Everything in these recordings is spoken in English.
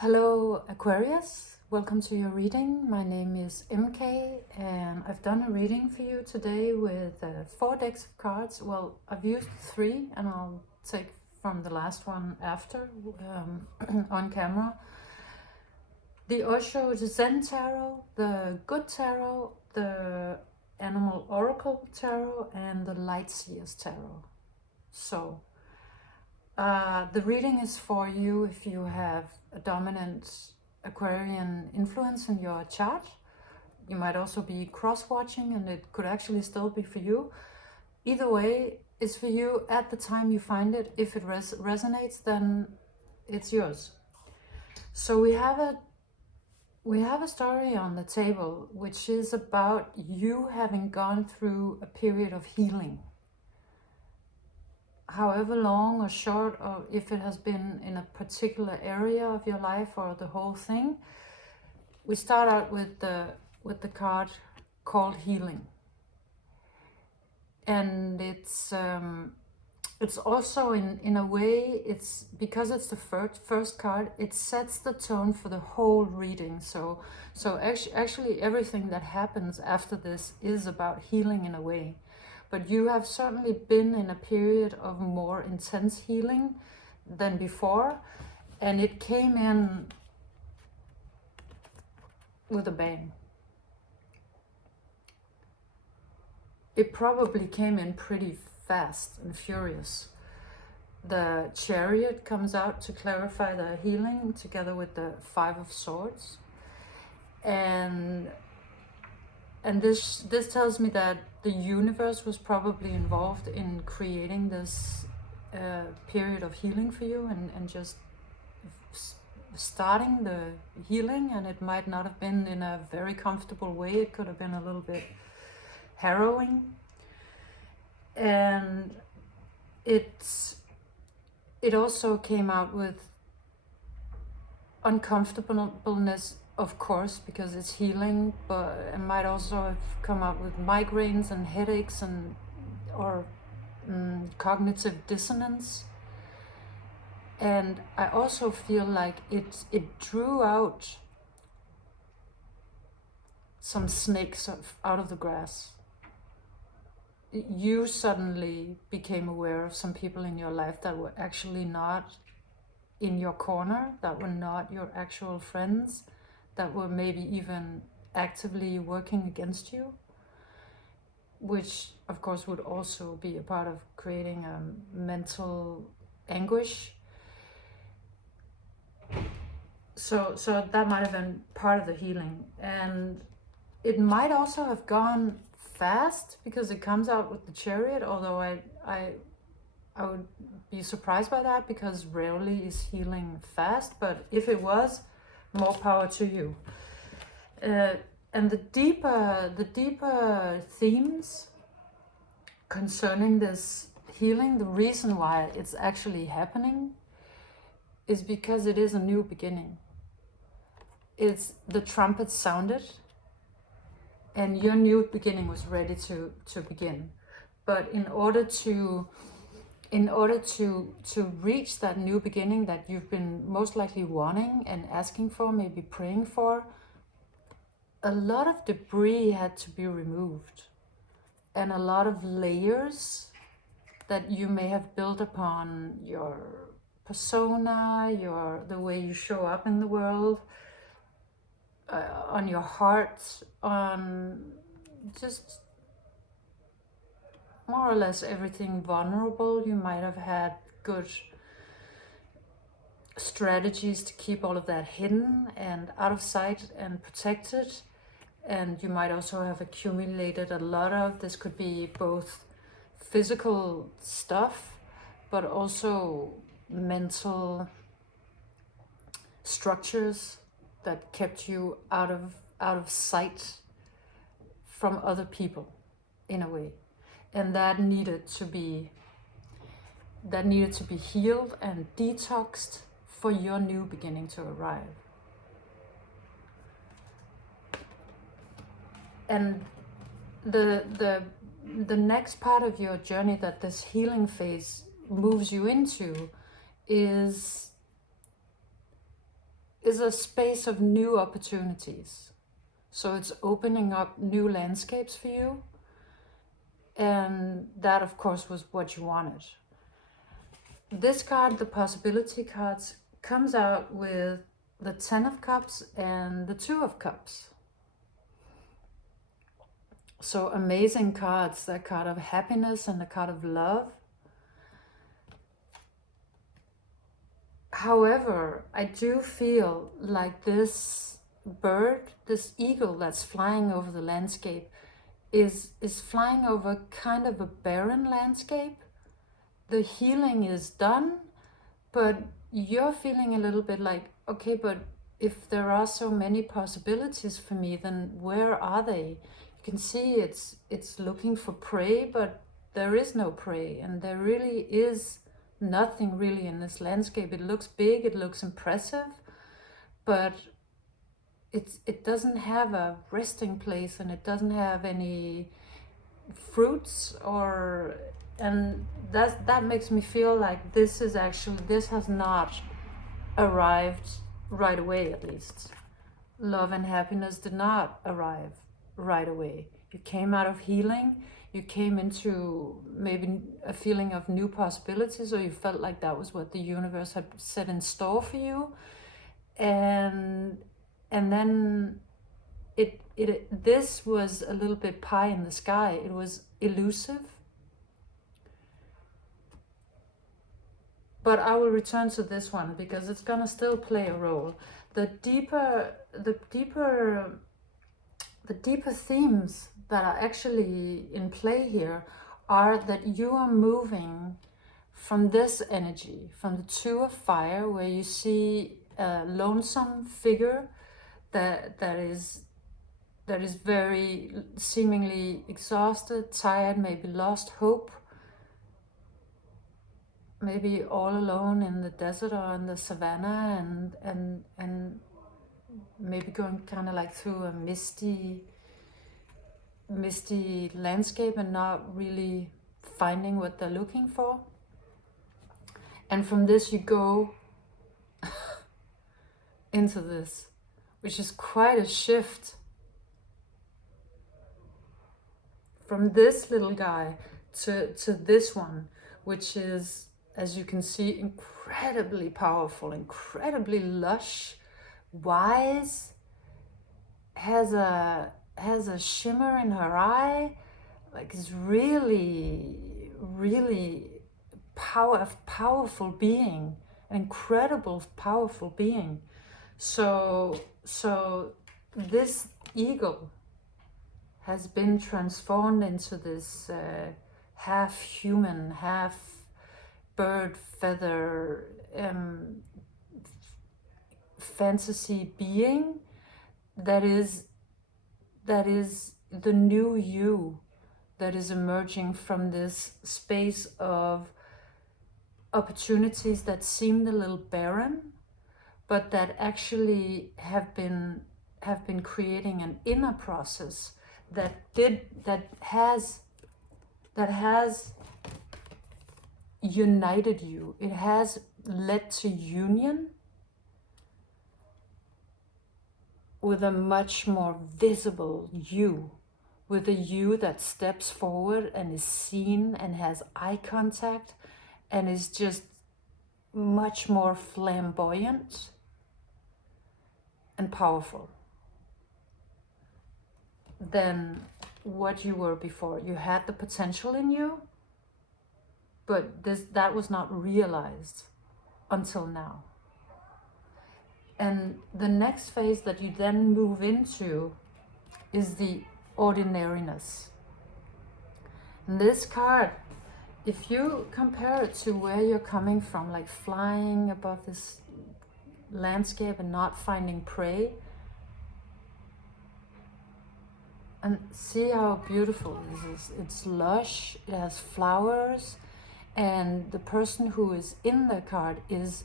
Hello Aquarius, welcome to your reading. My name is MK and I've done a reading for you today with 4 decks of cards. Well, I've used 3 and I'll take from the last one after on camera. The Osho, the Zen Tarot, the Good Tarot, the Animal Oracle Tarot and the Light Seers Tarot. So the reading is for you if you have a dominant Aquarian influence in your chart. You might also be cross-watching and it could actually still be for you. Either way, it's for you at the time you find it. If it resonates, then it's yours. So we have a story on the table which is about you having gone through a period of healing. However long or short, or if it has been in a particular area of your life or the whole thing, we start out with the card called Healing, and it's also in a way, it's because it's the first card, it sets the tone for the whole reading. So actually everything that happens after this is about healing in a way. But you have certainly been in a period of more intense healing than before, and it came in with a bang. It probably came in pretty fast and furious. The Chariot comes out to clarify the healing together with the 5 of Swords. And this tells me that the universe was probably involved in creating this period of healing for you and just starting the healing. And it might not have been in a very comfortable way. It could have been a little bit harrowing. And it also came out with uncomfortableness, of course, because it's healing, but it might also have come out with migraines and headaches or cognitive dissonance. And I also feel like it drew out some snakes out of the grass. You suddenly became aware of some people in your life that were actually not in your corner, that were not your actual friends, that were maybe even actively working against you, which of course would also be a part of creating mental anguish. So that might have been part of the healing, and it might also have gone fast because it comes out with the Chariot, although I would be surprised by that because rarely is healing fast, but if it was, more power to you. And the deeper themes concerning this healing, the reason why it's actually happening is because it is a new beginning. It's the trumpet sounded and your new beginning was ready to begin. But in order to reach that new beginning that you've been most likely wanting and asking for, maybe praying for, a lot of debris had to be removed, and a lot of layers that you may have built upon your persona, the way you show up in the world, on your heart, on just more or less everything vulnerable. You might have had good strategies to keep all of that hidden and out of sight and protected. And you might also have accumulated a lot of, this could be both physical stuff, but also mental structures that kept you out of sight from other people in a way. And that needed to be healed and detoxed for your new beginning to arrive. And the next part of your journey that this healing phase moves you into is is a space of new opportunities. So it's opening up new landscapes for you. And that, of course, was what you wanted. This card, the possibility cards, comes out with the 10 of Cups and the 2 of Cups. So amazing cards, the card of happiness and the card of love. However, I do feel like this bird, this eagle that's flying over the landscape is flying over kind of a barren landscape. The healing is done, but you're feeling a little bit like, okay, but if there are so many possibilities for me, then where are they? You can see it's looking for prey, but there is no prey, and there really is nothing really in this landscape. It looks big, it looks impressive, but it doesn't have a resting place, and it doesn't have any fruits, and that makes me feel like this has not arrived right away. At least love and happiness did not arrive right away. You came out of healing, you came into maybe a feeling of new possibilities, or you felt like that was what the universe had set in store for you, and then this was a little bit pie in the sky. It was elusive. But I will return to this one because it's gonna still play a role. The deeper themes that are actually in play here are that you are moving from this energy, from the 2 of Fire, where you see a lonesome figure that is very seemingly exhausted, tired, maybe lost hope, maybe all alone in the desert or in the savannah, and maybe going kind of like through a misty landscape and not really finding what they're looking for. And from this you go into this, which is quite a shift. From this little guy to this one, which is, as you can see, incredibly powerful, incredibly lush, wise, has a shimmer in her eye, like is really powerful being, an incredible powerful being. So this eagle has been transformed into this half human, half bird feather fantasy being that is the new you that is emerging from this space of opportunities that seemed a little barren, but that actually have been creating an inner process that has united you. It has led to union with a much more visible you, with a you that steps forward and is seen and has eye contact and is just much more flamboyant and powerful than what you were before. You had the potential in you, but that was not realized until now. And the next phase that you then move into is the ordinariness. And this card, if you compare it to where you're coming from, like flying above this landscape and not finding prey, and see how beautiful this is. It's lush, it has flowers, and the person who is in the card is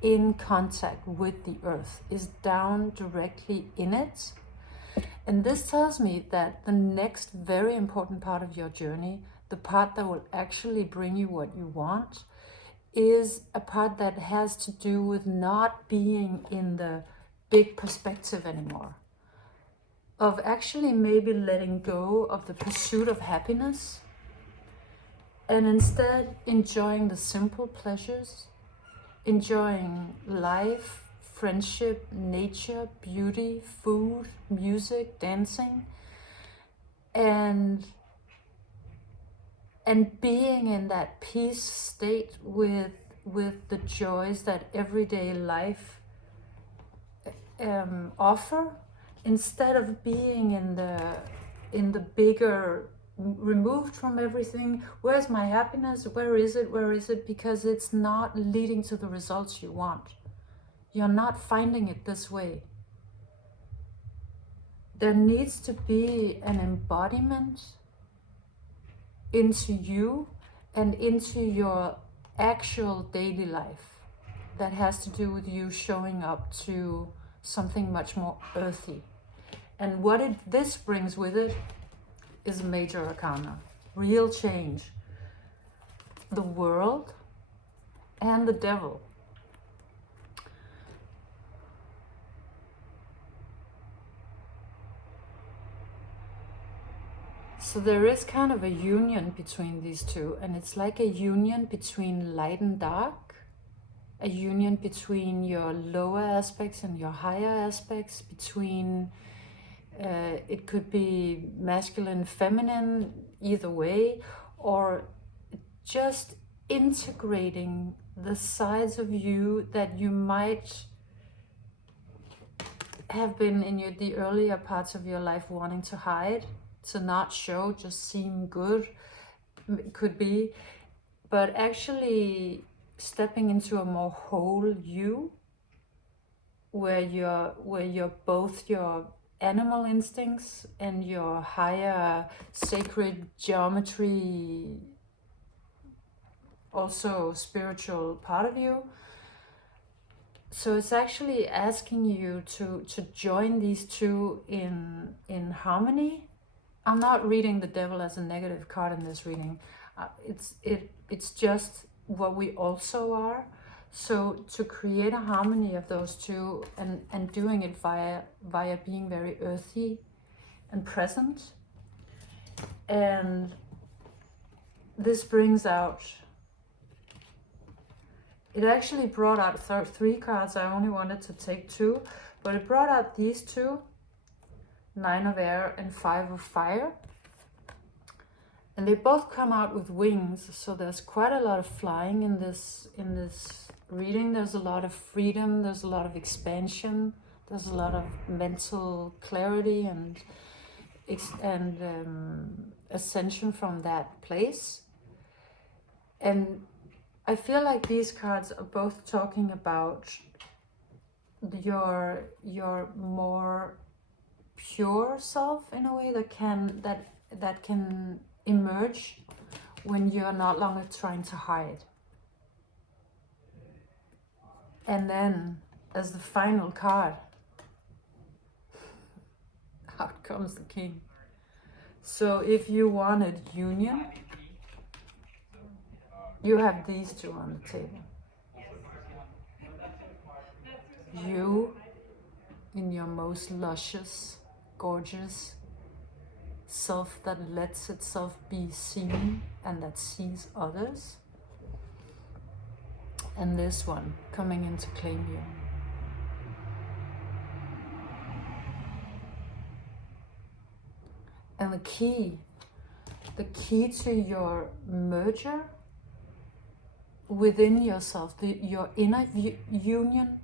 in contact with the earth, is down directly in it. And this tells me that the next very important part of your journey, the part that will actually bring you what you want, is a part that has to do with not being in the big perspective anymore, of actually maybe letting go of the pursuit of happiness and instead enjoying the simple pleasures, enjoying life, friendship, nature, beauty, food, music, dancing, and being in that peace state with the joys that everyday life offer, instead of being in the bigger, removed from everything. Where's my happiness? Where is it? Because it's not leading to the results you want. You're not finding it this way. There needs to be an embodiment into you and into your actual daily life that has to do with you showing up to something much more earthy. And what this brings with it is major arcana, real change, the world and the devil. So there is kind of a union between these two, and it's like a union between light and dark, a union between your lower aspects and your higher aspects, between it could be masculine, feminine, either way, or just integrating the sides of you that you might have been in the earlier parts of your life wanting to hide, to not show, just seem good, could be, but actually stepping into a more whole you, where you're both your animal instincts and your higher sacred geometry, also spiritual part of you. So it's actually asking you to join these two in harmony. I'm not reading the devil as a negative card in this reading. It's just what we also are. So to create a harmony of those two, and doing it via being very earthy and present. And this brings out, it actually brought out three cards. I only wanted to take two, but it brought out these two, 9 of air and 5 of fire. And they both come out with wings, so there's quite a lot of flying in this reading. There's a lot of freedom, there's a lot of expansion, there's a lot of mental clarity and ascension from that place. And I feel like these cards are both talking about your more pure self, in a way, that can emerge when you're not longer trying to hide. And then, as the final card, out comes the king. So if you wanted union, you have these two on the table. You, in your most luscious, gorgeous self that lets itself be seen and that sees others. And this one coming in to claim you. And the key to your merger within yourself, your inner union,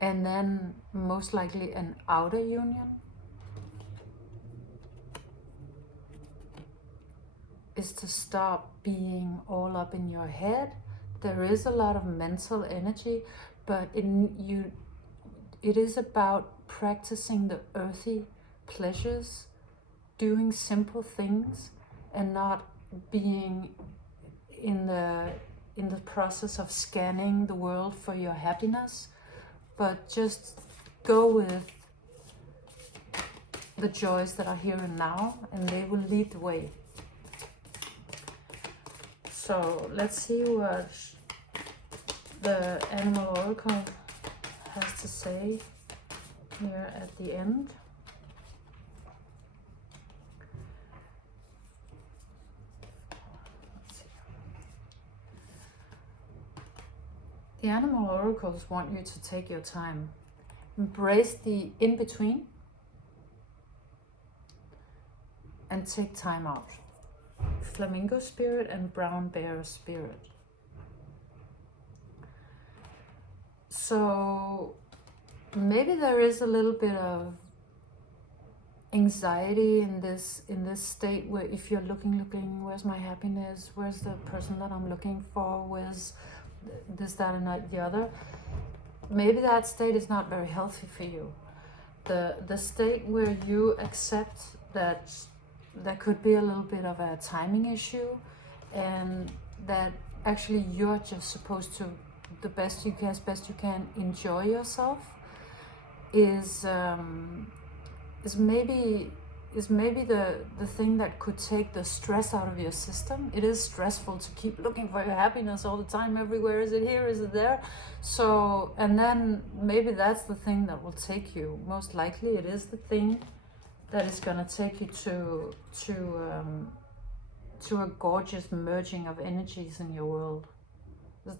and then most likely an outer union, is to stop being all up in your head. There is a lot of mental energy, but it is about practicing the earthy pleasures, doing simple things, and not being in the process of scanning the world for your happiness, but just go with the joys that are here and now, and they will lead the way. So let's see what the animal oracle has to say here at the end. The animal oracles want you to take your time. Embrace the in-between and take time out. Flamingo spirit and brown bear spirit. So maybe there is a little bit of anxiety in this state where if you're looking, where's my happiness? Where's the person that I'm looking for? Where's this, that, and the other? Maybe that state is not very healthy for you. The state where you accept that there could be a little bit of a timing issue, and that actually you're just supposed to, as best you can, enjoy yourself, is maybe the thing that could take the stress out of your system. It is stressful to keep looking for your happiness all the time, everywhere. Is it here? Is it there? So, and then maybe that's the thing that will take you. Most likely it is the thing that is going to take you to a gorgeous merging of energies in your world.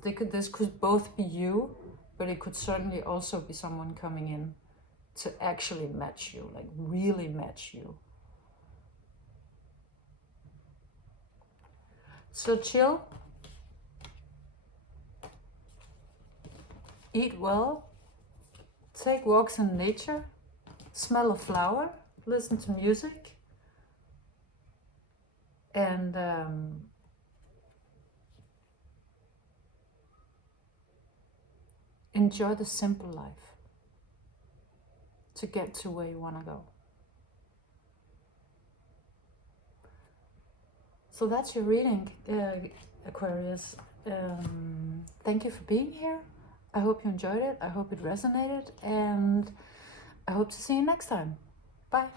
This could both be you, but it could certainly also be someone coming in to actually match you, like really match you. So chill, eat well, take walks in nature, smell a flower, listen to music, and enjoy the simple life to get to where you want to go. So that's your reading, Aquarius. Thank you for being here. I hope you enjoyed it. I hope it resonated, and I hope to see you next time. Bye.